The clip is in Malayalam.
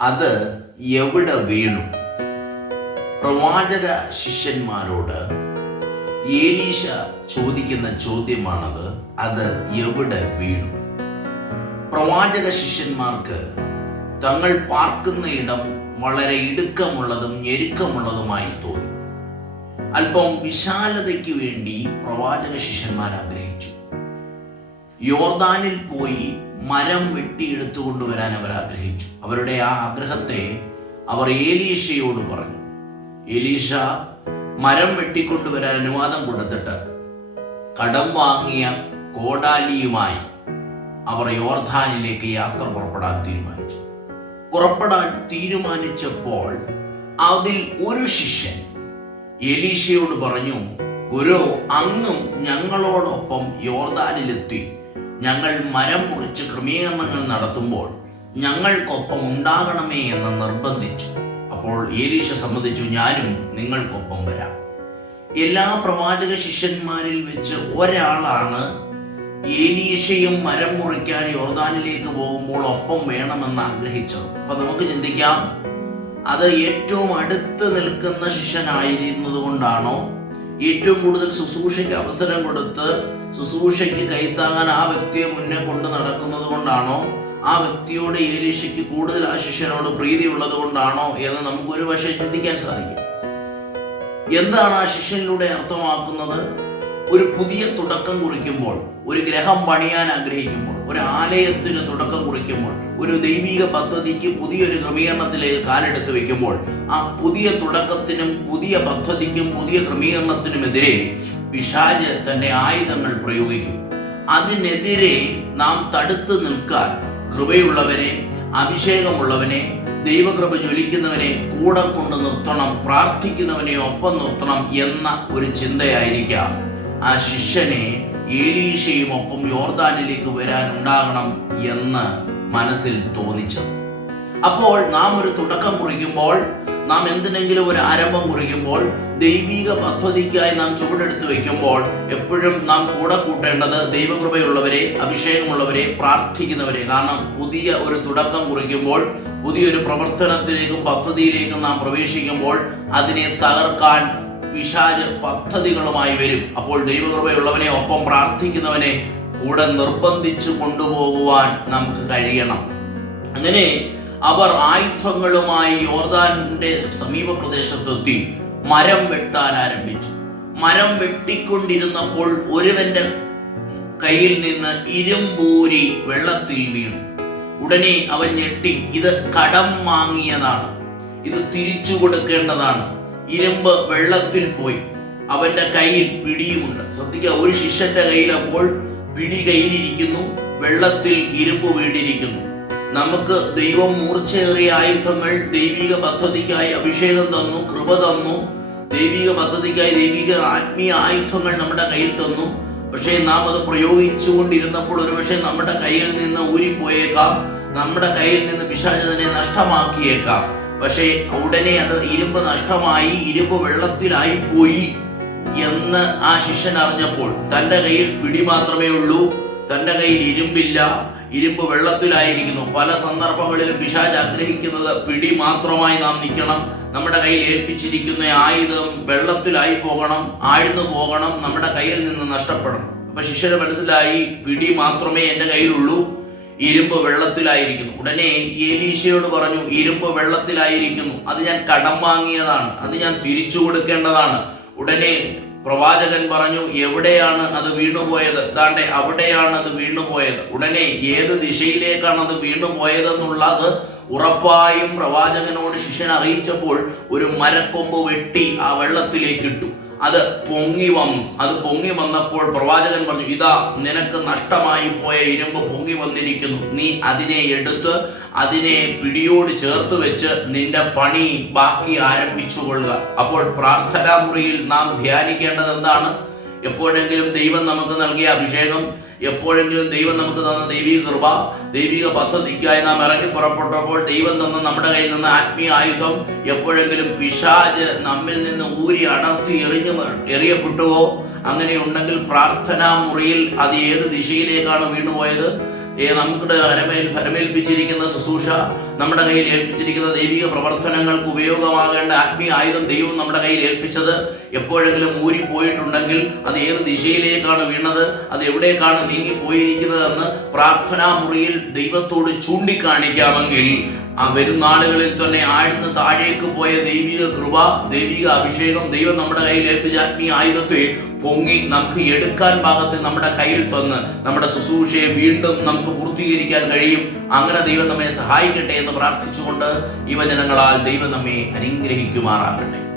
അത് എവിടെ വീണു? പ്രവാചക ശിഷ്യന്മാരോട് ഏലീശ ചോദിക്കുന്ന ചോദ്യമാണത്. അത് എവിടെ വീണു? പ്രവാചക ശിഷ്യന്മാർക്ക് തങ്ങൾ പാർക്കുന്ന ഇടം വളരെ ഇടുക്കമുള്ളതും ഞെരുക്കമുള്ളതുമായി തോന്നി. അല്പം വിശാലതയ്ക്ക് വേണ്ടി പ്രവാചക ശിഷ്യന്മാർ ആഗ്രഹിച്ചു. യോർദാനിൽ പോയി മരം വെട്ടിയെടുത്തുകൊണ്ടുവരാൻ അവർ ആഗ്രഹിച്ചു. അവരുടെ ആ ആഗ്രഹത്തെ അവർ ഏലീശയോട് പറഞ്ഞു. ഏലീശ മരം വെട്ടിക്കൊണ്ടുവരാൻ അനുവാദം കൊടുത്തിട്ട് കടം വാങ്ങിയ കോടാലിയുമായി അവർ യോർദാനിലേക്ക് യാത്ര പുറപ്പെടാൻ തീരുമാനിച്ചപ്പോൾ അതിൽ ഒരു ശിഷ്യൻ എലീശയോട് പറഞ്ഞു, ഗുരു, അങ്ങും ഞങ്ങളോടൊപ്പം യോർദാനിലെത്തി ഞങ്ങൾ മരം മുറിച്ച് ക്രമീകരണങ്ങൾ നടത്തുമ്പോൾ ഞങ്ങൾക്കൊപ്പം ഉണ്ടാകണമേ എന്ന് നിർബന്ധിച്ചു. അപ്പോൾ ഏലീശ സമ്മതിച്ചു, ഞാനും നിങ്ങൾക്കൊപ്പം വരാം. എല്ലാ പ്രവാചക ശിഷ്യന്മാരിൽ വെച്ച് ഒരാളാണ് ഏലീശയും മരം മുറിക്കാൻ യോർദാനിലേക്ക് പോകുമ്പോൾ ഒപ്പം വേണമെന്ന് ആഗ്രഹിച്ചത്. അപ്പൊ നമുക്ക് ചിന്തിക്കാം, അത് ഏറ്റവും അടുത്ത് നിൽക്കുന്ന ശിഷ്യനായിരുന്നത് കൊണ്ടാണോ, ഏറ്റവും കൂടുതൽ ശുശ്രൂഷയ്ക്ക് അവസരം കൊടുത്ത് ശുശ്രൂഷയ്ക്ക് കൈത്താങ്ങാൻ ആ വ്യക്തിയെ മുന്നേ കൊണ്ട് നടക്കുന്നത് കൊണ്ടാണോ, ആ വ്യക്തിയോട് ഏലീശയ്ക്ക് കൂടുതൽ ആ ശിഷ്യനോട് പ്രീതി ഉള്ളത് കൊണ്ടാണോ എന്ന് നമുക്ക് ഒരു പക്ഷേ ചിന്തിക്കാൻ സാധിക്കും. എന്താണ് ആ ശിഷ്യനിലൂടെ അർത്ഥമാക്കുന്നത്? ഒരു പുതിയ തുടക്കം കുറിക്കുമ്പോൾ, ഒരു ഗ്രഹം പണിയാൻ ആഗ്രഹിക്കുമ്പോൾ, ഒരു ആലയത്തിന് തുടക്കം കുറിക്കുമ്പോൾ, ഒരു ദൈവിക പദ്ധതിക്ക് പുതിയൊരു ക്രമീകരണത്തിലേക്ക് കാലെടുത്ത് വെക്കുമ്പോൾ, ആ പുതിയ തുടക്കത്തിനും പുതിയ പദ്ധതിക്കും പുതിയ ക്രമീകരണത്തിനുമെതിരെ പിശാച് തന്റെ ആയുധങ്ങൾ പ്രയോഗിക്കും. അതിനെതിരെ നാം തടുത്തു നിൽക്കാൻ കൃപയുള്ളവനെ, അഭിഷേകമുള്ളവനെ, ദൈവകൃപ ജ്വലിക്കുന്നവനെ കൂടെ കൊണ്ട് നിർത്തണം, പ്രാർത്ഥിക്കുന്നവനെ ഒപ്പം നിർത്തണം എന്ന ഒരു ചിന്തയായിരിക്കാം ആ ശിഷ്യനെ ഏലീശയും ഒപ്പം യോർദാനിലേക്ക് വരാനുണ്ടാകണം എന്ന് മനസ്സിൽ തോന്നിച്ചത്. അപ്പോൾ നാം ഒരു തുടക്കം കുറിക്കുമ്പോൾ, നാം എന്തിനെങ്കിലും ഒരു ആരംഭം കുറിക്കുമ്പോൾ, ദൈവിക പദ്ധതിക്കായി നാം ചുവടെടുത്ത് വയ്ക്കുമ്പോൾ എപ്പോഴും നാം കൂടെ കൂട്ടേണ്ടത് ദൈവകൃപയുള്ളവരെ, അഭിഷേകമുള്ളവരെ, പ്രാർത്ഥിക്കുന്നവരെ. കാരണം പുതിയ ഒരു തുടക്കം കുറിക്കുമ്പോൾ, പുതിയൊരു പ്രവർത്തനത്തിലേക്കും പദ്ധതിയിലേക്കും നാം പ്രവേശിക്കുമ്പോൾ അതിനെ തകർക്കാൻ പിശാച് പദ്ധതികളുമായി വരും. അപ്പോൾ ദൈവകൃപയുള്ളവനെ ഒപ്പം പ്രാർത്ഥിക്കുന്നവനെ കൂടെ നിർബന്ധിച്ചു കൊണ്ടുപോകുവാൻ നമുക്ക് കഴിയണം. അങ്ങനെ അവർ ആയുധങ്ങളുമായി യോർദാന്റെ സമീപ പ്രദേശത്തെത്തി മരം വെട്ടാൻ ആരംഭിച്ചു. മരം വെട്ടിക്കൊണ്ടിരുന്നപ്പോൾ ഒരുവന്റെ കയ്യിൽ നിന്ന് ഇരുമ്പൂരി വെള്ളത്തിൽ വീണു. ഉടനെ അവൻ ഞെട്ടി, ഇത് കടം വാങ്ങിയതാണ്, ഇത് തിരിച്ചു കൊടുക്കേണ്ടതാണ്. ഇരുമ്പ് വെള്ളത്തിൽ പോയി. അവന്റെ കയ്യിൽ പിടിയുമുണ്ട്. ശ്രദ്ധിക്കുക, ഒരു ശിഷ്യന്റെ കയ്യിൽ അപ്പോൾ പിടി കയ്യിലിരിക്കുന്നു, വെള്ളത്തിൽ ഇരുമ്പ് വീണിരിക്കുന്നു. നമുക്ക് ദൈവം മൂർച്ചയേറിയ ആയുധങ്ങൾ ദൈവിക പദ്ധതിക്കായി അഭിഷേകം തന്നു, കൃപ തന്നു, ദൈവിക പദ്ധതിക്കായി ദൈവിക ആത്മീയ ആയുധങ്ങൾ നമ്മുടെ കയ്യിൽ തന്നു. പക്ഷേ നാം അത് പ്രയോഗിച്ചുകൊണ്ടിരുന്നപ്പോൾ ഒരുപക്ഷെ നമ്മുടെ കയ്യിൽ നിന്ന് ഊരിപ്പോയേക്കാം, നമ്മുടെ കയ്യിൽ നിന്ന് പിശാചിനെ നഷ്ടമാക്കിയേക്കാം. പക്ഷേ ഉടനെ അത് ഇരുമ്പ് നഷ്ടമായി, ഇരുമ്പ് വെള്ളത്തിലായി പോയി എന്ന് ആ ശിഷ്യൻ അറിഞ്ഞപ്പോൾ തൻ്റെ കയ്യിൽ പിടി മാത്രമേ ഉള്ളൂ, തൻ്റെ കയ്യിൽ ഇരുമ്പില്ല, ഇരുമ്പ് വെള്ളത്തിലായിരിക്കുന്നു. പല സന്ദർഭങ്ങളിലും പിശാച് ആഗ്രഹിക്കുന്നത് പിടി മാത്രമായി നാം നിൽക്കണം, നമ്മുടെ കയ്യിൽ ഏൽപ്പിച്ചിരിക്കുന്ന ആയുധം വെള്ളത്തിലായി പോകണം, ആഴ്ന്നു പോകണം, നമ്മുടെ കയ്യിൽ നിന്ന് നഷ്ടപ്പെടണം. അപ്പൊ ശിഷ്യന് മനസ്സിലായി, പിടി മാത്രമേ എൻ്റെ കയ്യിലുള്ളൂ, ഇരുമ്പ് വെള്ളത്തിലായിരിക്കുന്നു. ഉടനെ ഏലീശയോട് പറഞ്ഞു, ഇരുമ്പ് വെള്ളത്തിലായിരിക്കുന്നു, അത് ഞാൻ കടം വാങ്ങിയതാണ്, അത് ഞാൻ തിരിച്ചു കൊടുക്കേണ്ടതാണ്. ഉടനെ പ്രവാചകൻ പറഞ്ഞു, എവിടെയാണ് അത് വീണുപോയത്? ദാണ്ടെ അവിടെയാണ് അത് വീണുപോയത്. ഉടനെ ഏത് ദിശയിലേക്കാണ് അത് വീണുപോയതെന്നുള്ളത് ഉറപ്പായും പ്രവാചകനോട് ശിഷ്യൻ അറിയിച്ചപ്പോൾ ഒരു മരക്കൊമ്പ് വെട്ടി ആ വെള്ളത്തിലേക്ക് ഇട്ടു. അത് പൊങ്ങി വന്നു. അത് പൊങ്ങി വന്നപ്പോൾ പ്രവാചകൻ പറഞ്ഞു, ഇതാ നിനക്ക് നഷ്ടമായി പോയ ഇരുമ്പ് പൊങ്ങി വന്നിരിക്കുന്നു, നീ അതിനെ എടുത്ത് അതിനെ പിടിയോട് ചേർത്ത് വെച്ച് നിന്റെ പണി ബാക്കി ആരംഭിച്ചു കൊള്ളുക. അപ്പോൾ പ്രാർത്ഥനാ മുറിയിൽ നാം ധ്യാനിക്കേണ്ടത് എന്താണ്? എപ്പോഴെങ്കിലും ദൈവം നമുക്ക് നൽകിയ അഭിഷേകം, എപ്പോഴെങ്കിലും ദൈവം നമുക്ക് തന്ന ദൈവിക കൃപ, ദൈവിക പദ്ധതിക്കായി നാം ഇറങ്ങി പുറപ്പെട്ടപ്പോൾ ദൈവം തന്ന നമ്മുടെ കയ്യിൽ നിന്ന് ആത്മീയ ആയുധം എപ്പോഴെങ്കിലും പിശാച് നമ്മിൽ നിന്ന് ഊരി അടർത്തി എറിയപ്പെട്ടുവോ? അങ്ങനെ ഉണ്ടെങ്കിൽ പ്രാർത്ഥനാ മുറിയിൽ അത് ഏത് ദിശയിലേക്കാണ് വീണുപോയത്? നമ്മുടെ ഫലമേൽപ്പിച്ചിരിക്കുന്ന ശുശ്രൂഷ, നമ്മുടെ കയ്യിൽ ഏൽപ്പിച്ചിരിക്കുന്ന ദൈവിക പ്രവർത്തനങ്ങൾക്ക് ഉപയോഗമാകേണ്ട ആത്മീയ ആയുധം ദൈവം നമ്മുടെ കയ്യിൽ ഏൽപ്പിച്ചത് എപ്പോഴെങ്കിലും ഊരിപ്പോയിട്ടുണ്ടെങ്കിൽ അത് ഏത് ദിശയിലേക്കാണ് വീണത്, അത് എവിടേക്കാണ് നീങ്ങിപ്പോയിരിക്കുന്നതെന്ന് പ്രാർത്ഥനാ മുറിയിൽ ദൈവത്തോട് ചൂണ്ടിക്കാണിക്കാമെങ്കിൽ ആ വരും നാളുകളിൽ തന്നെ ആഴ്ന്ന് താഴേക്ക് പോയ ദൈവിക കൃപ, ദൈവിക അഭിഷേകം, ദൈവം നമ്മുടെ കയ്യിൽ ഏൽപ്പിച്ച ആത്മീയ ആയുധത്തെ പൊങ്ങി നമുക്ക് എടുക്കാൻ പാകത്തിൽ നമ്മുടെ കയ്യിൽ തന്ന് നമ്മുടെ ശുശ്രൂഷയെ വീണ്ടും നമുക്ക് പൂർത്തീകരിക്കാൻ കഴിയും. അങ്ങനെ ദൈവം നമ്മെ സഹായിക്കട്ടെ എന്ന് പ്രാർത്ഥിച്ചുകൊണ്ട് യുവജനങ്ങളാൽ ദൈവം നമ്മെ അനുഗ്രഹിക്കുമാറാകട്ടെ.